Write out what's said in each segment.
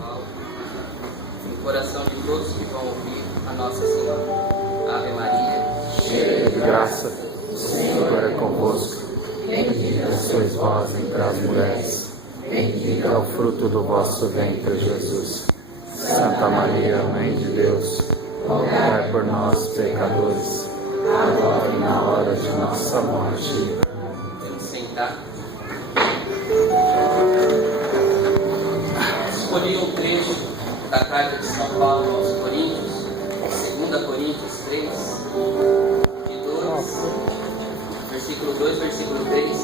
espiritual, no coração de todos que vão ouvir a Nossa Senhora. Ave Maria, cheia de graça, o Senhor é convosco. Bendita sois vós entre as mulheres, bendito é o fruto do vosso ventre, Jesus. Santa Maria, Mãe de Deus, rogai por nós, pecadores, agora e na hora de nossa morte. Vamos sentar. Escolhi um trecho da carta de São Paulo aos Coríntios, 2 Coríntios 3, de 2, versículo 2, versículo 3,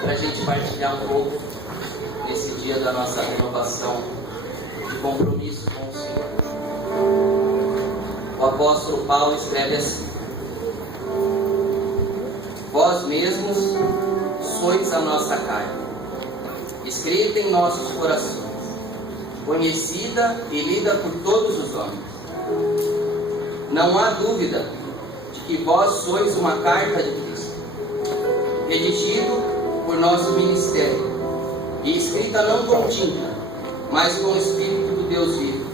para a gente partilhar um pouco nesse dia da nossa renovação de compromisso com o Senhor. O apóstolo Paulo escreve assim: vós mesmos sois a nossa carne, escrita em nossos corações, conhecida e lida por todos os homens. Não há dúvida de que vós sois uma carta de Cristo, redigido por nosso ministério, e escrita não com tinta, mas com o Espírito do Deus vivo,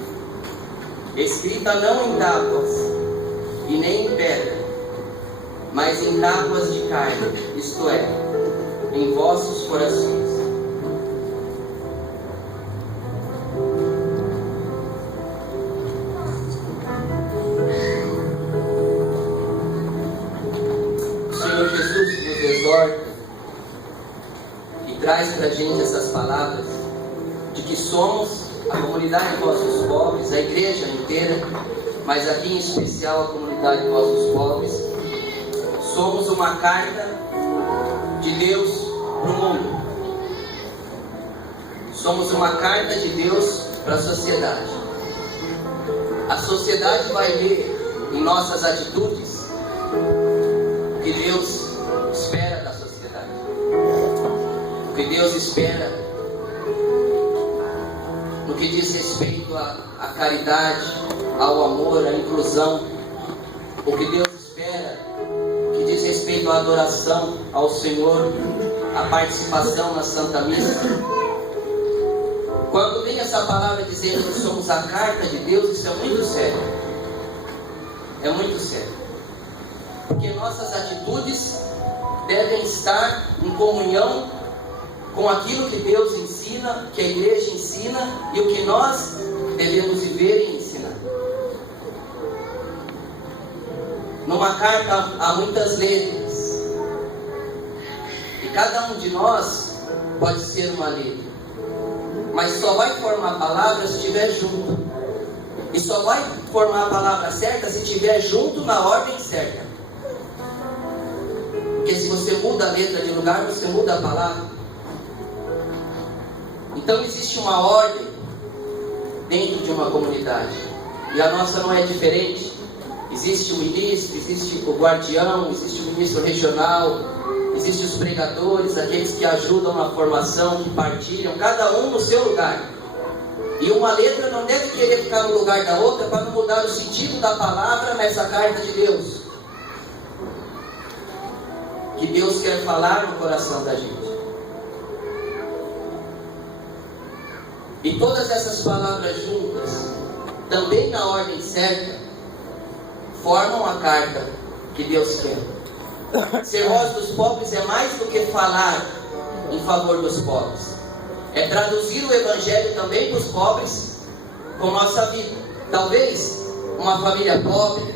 escrita não em tábuas e nem em pedra, mas em tábuas de carne, isto é, em vossos corações. O Senhor Jesus nos exorta e traz para a gente essas palavras de que somos a comunidade de vossos pobres, a igreja inteira, mas aqui em especial a comunidade de vossos pobres. Somos uma carta de Deus para o mundo. Somos uma carta de Deus para a sociedade. A sociedade vai ver em nossas atitudes o que Deus espera da sociedade, o que Deus espera no que diz respeito à caridade, ao amor, à inclusão, o que Deus espera que diz respeito à adoração ao Senhor, à participação na Santa Missa. Quando vem essa palavra dizendo que somos a carta de Deus, isso é muito sério. É muito sério. Porque nossas atitudes devem estar em comunhão com aquilo que Deus ensina, que a igreja ensina e o que nós devemos viver e ensinar. Numa carta há muitas letras, e cada um de nós pode ser uma letra, mas só vai formar a palavra se estiver junto, e só vai formar a palavra certa se estiver junto na ordem certa. Porque se você muda a letra de lugar, você muda a palavra. Então existe uma ordem dentro de uma comunidade, e a nossa não é diferente. Existe o ministro, existe o guardião, existe o ministro regional, existem os pregadores, aqueles que ajudam na formação, que partilham, cada um no seu lugar. E uma letra não deve querer ficar no lugar da outra para não mudar o sentido da palavra nessa carta de Deus, que Deus quer falar no coração da gente. E todas essas palavras juntas, também na ordem certa, formam a carta que Deus quer. Ser voz dos pobres é mais do que falar em favor dos pobres. É traduzir o Evangelho também para os pobres com nossa vida. Talvez uma família pobre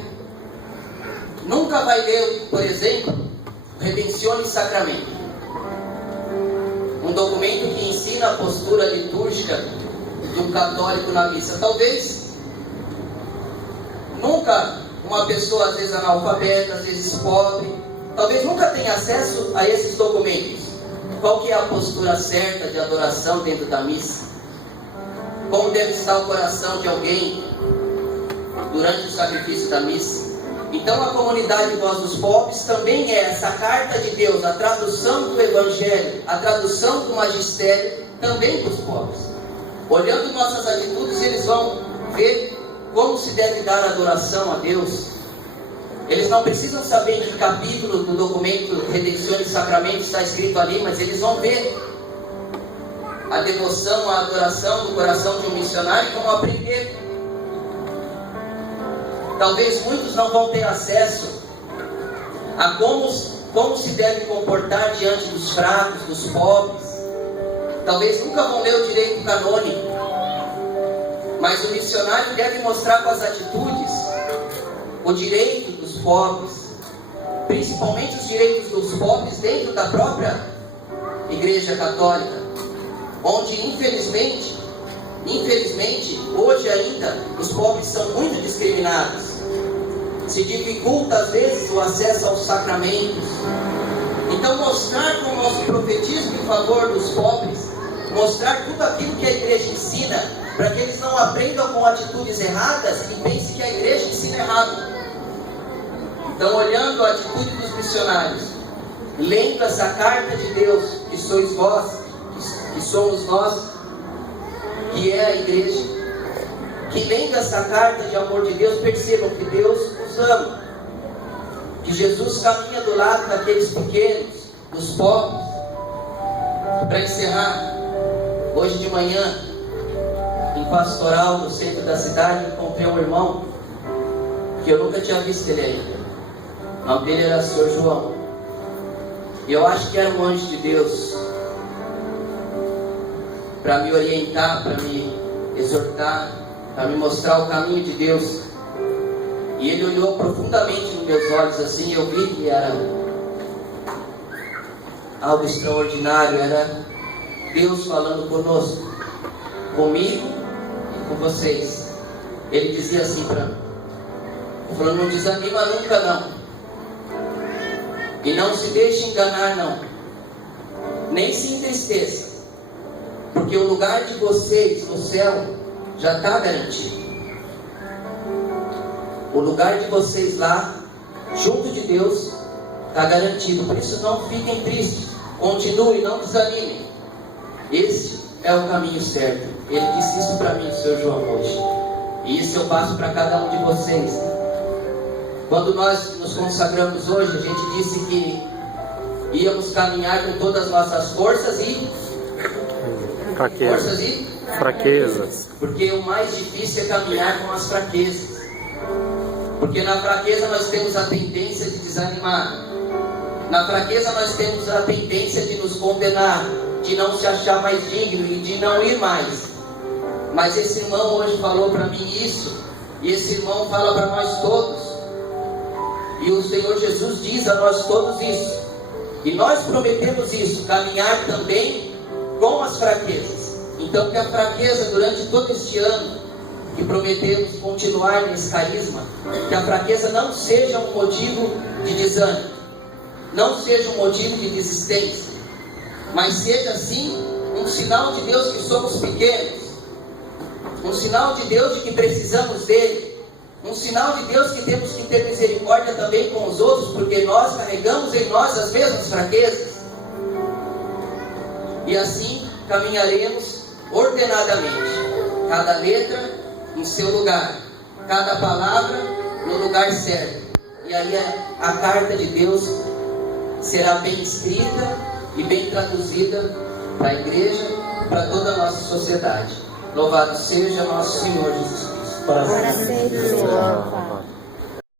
nunca vai ler, por exemplo, Redemptionis Sacramenti, um documento que ensina a postura litúrgica de um católico na missa. Talvez nunca uma pessoa, às vezes analfabeta, às vezes pobre, talvez nunca tenha acesso a esses documentos. Qual que é a postura certa de adoração dentro da missa? Como deve estar o coração de alguém durante o sacrifício da missa? Então a comunidade de Voz dos Pobres também é essa carta de Deus, a tradução do Evangelho, a tradução do Magistério também para os pobres. Olhando nossas atitudes, eles vão ver como se deve dar adoração a Deus. Eles não precisam saber em que capítulo do documento Redemptionis Sacramenti está escrito ali, mas eles vão ver a devoção, a adoração do coração de um missionário, como aprender. Talvez muitos não vão ter acesso a como se deve comportar diante dos fracos, dos pobres. Talvez nunca vão ler o direito canônico, mas o missionário deve mostrar com as atitudes o direito dos pobres, principalmente os direitos dos pobres dentro da própria Igreja Católica, onde infelizmente, hoje ainda, os pobres são muito discriminados. Se dificulta às vezes o acesso aos sacramentos. Então mostrar com o nosso profetismo em favor dos pobres, mostrar tudo aquilo que a igreja ensina, para que eles não aprendam com atitudes erradas e pensem que a igreja ensina errado. Então, olhando a atitude dos missionários, lendo essa carta de Deus, que sois vós, que somos nós, que é a igreja, que lendo essa carta de amor de Deus, percebam que Deus nos ama, que Jesus caminha do lado daqueles pequenos, dos pobres. Para encerrar, hoje de manhã, em pastoral no centro da cidade, encontrei um irmão que eu nunca tinha visto ele ainda. O nome dele era Sr. João. E eu acho que era um anjo de Deus para me orientar, para me exortar, para me mostrar o caminho de Deus. E ele olhou profundamente nos meus olhos assim, e eu vi que era algo extraordinário, era Deus falando conosco, comigo e com vocês. Ele dizia assim para mim, falando: não desanima nunca não, e não se deixe enganar não, nem se entristeça, porque o lugar de vocês no céu já está garantido. O lugar de vocês lá, junto de Deus, está garantido. Por isso não fiquem tristes, continuem, não desanimem. Esse é o caminho certo. Ele disse isso para mim, o Sr. João, hoje. E isso eu passo para cada um de vocês. Quando nós nos consagramos hoje, a gente disse que íamos caminhar com todas as nossas forças e fraquezas. Porque o mais difícil é caminhar com as fraquezas. Porque na fraqueza nós temos a tendência de desanimar. Na fraqueza nós temos a tendência de nos condenar, de não se achar mais digno e de não ir mais. Mas esse irmão hoje falou para mim isso, e esse irmão fala para nós todos. E o Senhor Jesus diz a nós todos isso. E nós prometemos isso, caminhar também com as fraquezas. Então que a fraqueza durante todo este ano, que prometemos continuar nesse carisma, que a fraqueza não seja um motivo de desânimo, não seja um motivo de desistência, mas seja sim um sinal de Deus que somos pequenos, um sinal de Deus de que precisamos dele, um sinal de Deus que temos que ter misericórdia também com os outros, porque nós carregamos em nós as mesmas fraquezas. E assim caminharemos ordenadamente, cada letra em seu lugar, cada palavra no lugar certo. E aí a carta de Deus será bem escrita e bem traduzida para a igreja, para toda a nossa sociedade. Louvado seja nosso Senhor Jesus Cristo. Para sempre seja louvado.